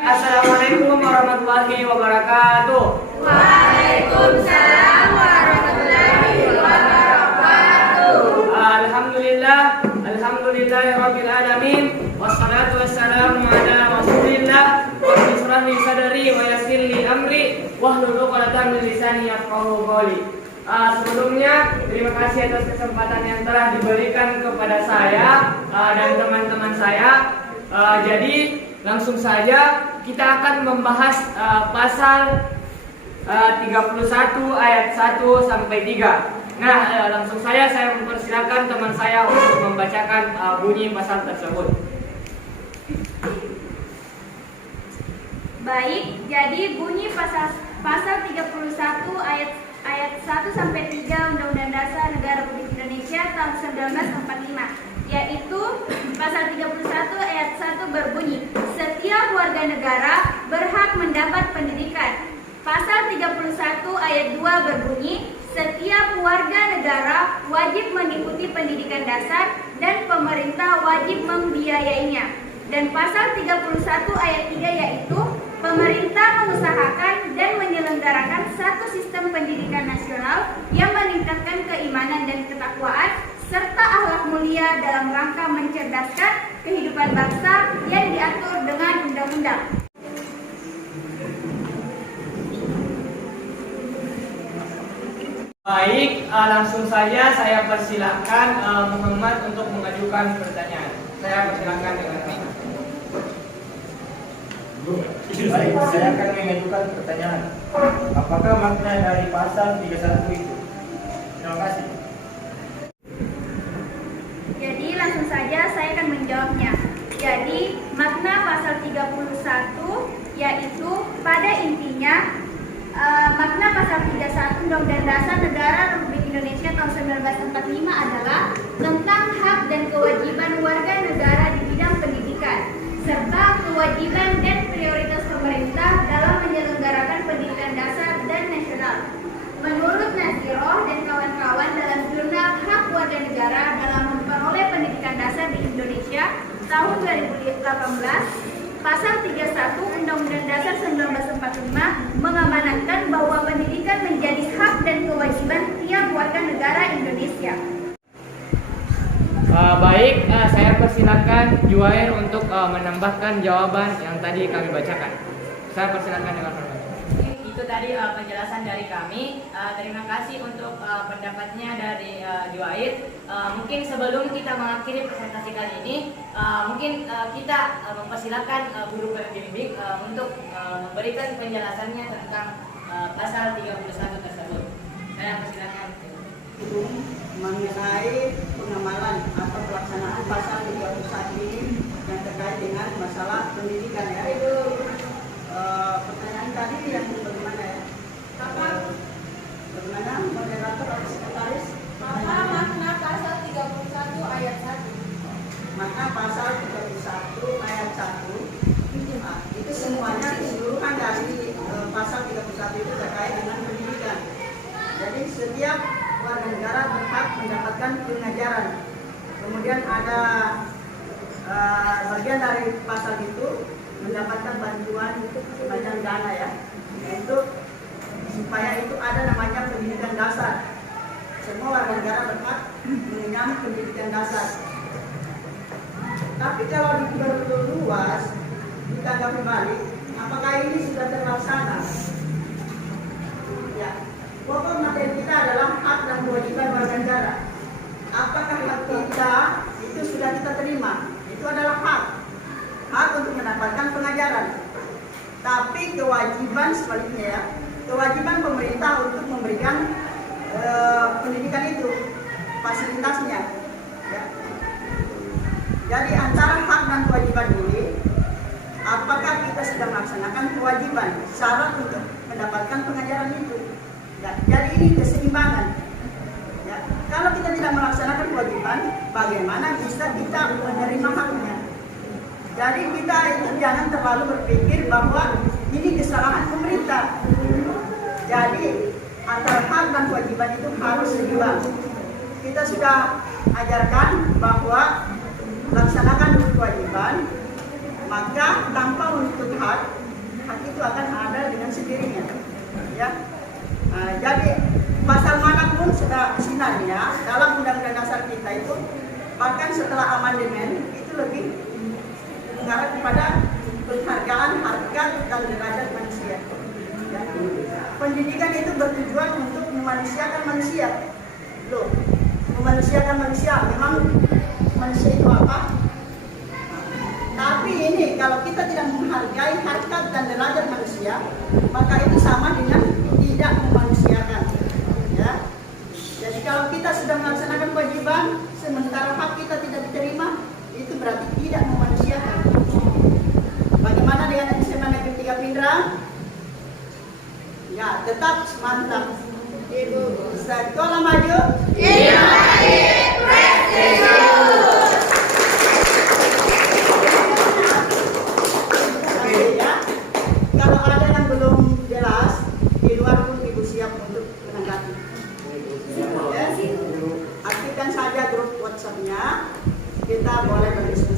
Assalamualaikum warahmatullahi wabarakatuh. Waalaikumsalam warahmatullahi wabarakatuh. Alhamdulillahirabbil alamin. Wassalatu wassalamu ala Rasulillah. Rabbi shrah li sadri wa yassir li amri wahlul 'uqdatam min lisani yafqahu qawli. Sebelumnya terima kasih atas kesempatan yang telah diberikan kepada saya dan teman-teman saya. Jadi langsung saja kita akan membahas pasal 31 ayat 1 sampai 3. Nah, langsung saya mempersilakan teman saya untuk membacakan bunyi pasal tersebut. Baik, jadi bunyi pasal 31 ayat 1 sampai 3 Undang-Undang Dasar Negara Republik Indonesia tahun 1945. Yaitu pasal 31 ayat 1 berbunyi, setiap warga negara berhak mendapat pendidikan. Pasal 31 ayat 2 berbunyi, setiap warga negara wajib mengikuti pendidikan dasar dan pemerintah wajib membiayainya. Dan pasal 31 ayat 3 yaitu, pemerintah mengusahakan dan menyelenggarakan satu sistem pendidikan nasional yang meningkatkan keimanan dan ketakwaan serta akhlak mulia dalam rangka mencerdaskan kehidupan bangsa yang diatur dengan undang-undang. Baik, langsung saja saya persilakan Muhammad untuk mengajukan pertanyaan. Saya persilakan dengan Muhammad. Baik, saya akan mengajukan pertanyaan. Apakah makna dari pasal 31 itu? Terima kasih. Jadi langsung saja saya akan menjawabnya. Jadi makna pasal 31 yaitu pada intinya makna pasal 31 Undang-Undang Dasar Negara Republik Indonesia tahun 1945 adalah tentang hak dan kewajiban warga negara di bidang pendidikan serta kewajiban dan prioritas pemerintah dalam menyelenggarakan pendidikan dasar dan nasional. Menurut Naziroh dan kawan-kawan dalam jurnal Hak Warga Negara dalam memperoleh pendidikan dasar di Indonesia tahun 2018, pasal 31 Undang-Undang Dasar 1945 mengamanatkan bahwa pendidikan menjadi hak dan kewajiban tiap warga negara Indonesia. Baik, saya persilakan Juwair untuk menambahkan jawaban yang tadi kami bacakan. Saya persilakan dengan hormat. Itu tadi penjelasan dari kami. Terima kasih untuk pendapatnya dari Juwair. Mungkin sebelum kita mengakhiri presentasi kali ini, mungkin kita mempersilakan guru pembimbing untuk memberikan penjelasannya tentang pasal 31 tersebut. Saya persilakan. Mengenai pengamalan atau pelaksanaan pasal 31 ini yang terkait dengan masalah pendidikan ya. Pertanyaan tadi yang bagaimana ya? Bagaimana moderator atau sekretaris? Apa makna pasal 31 ayat 1? Maka pasal 31 ayat 1 itu semuanya keseluruhan dari pasal 31 itu terkait dengan pendidikan. Jadi setiap warga negara berhak mendapatkan pengajaran. Kemudian ada bagian dari pasal itu mendapatkan bantuan semacam dana ya, untuk supaya itu ada namanya pendidikan dasar. Semua warga negara berhak mengenyam pendidikan dasar. Tapi kalau diperluas, ditanggapi balik, apakah ini sudah terlaksana? Ya, pokok materi kita adalah hak dan kewajiban warga negara. Apakah hak kita itu sudah kita terima? Itu adalah hak untuk mendapatkan pengajaran. Tapi kewajiban sebaliknya ya, kewajiban pemerintah untuk memberikan pendidikan itu, fasilitasnya. Ya. Jadi antara hak dan kewajiban ini, apakah kita sudah melaksanakan kewajiban, syarat untuk mendapatkan pengajaran itu? Ya. Jadi ini keseimbangan. Ya. Kalau kita tidak melaksanakan kewajiban, bagaimana bisa kita menerima haknya? Jadi kita itu jangan terlalu berpikir bahwa ini kesalahan pemerintah. Jadi antara hak dan kewajiban itu harus seimbang. Kita sudah ajarkan bahwa laksanakan kewajiban, maka tanpa menuntut hak itu akan ada dengan sendirinya. Ya. Jadi pasal manapun sudah sinarnya dalam Undang-Undang Dasar kita itu, bahkan setelah amandemen itu lebih mengarah kepada penghargaan harkat dan derajat manusia. Ya. Pendidikan itu bertujuan untuk memanusiakan manusia. Loh, memanusiakan manusia, memang manusia itu apa? Tapi ini kalau kita tidak menghargai harkat dan derajat manusia, maka itu sama dengan tidak memanusiakan. Ya. Jadi kalau kita sudah melaksanakan kewajiban, sementara hak kita tidak diterima, itu berarti tidak memanusiakan. Bagaimana dengan SMA Negeri 3 Pindrang? Ya, tetap mantap. Ibu, sekolah maju. Iya, Ya, kalau ada yang belum jelas di luar pun ibu siap untuk menanggapi. Ya, aktifkan saja grup WhatsApp-nya, kita boleh berdiskusi.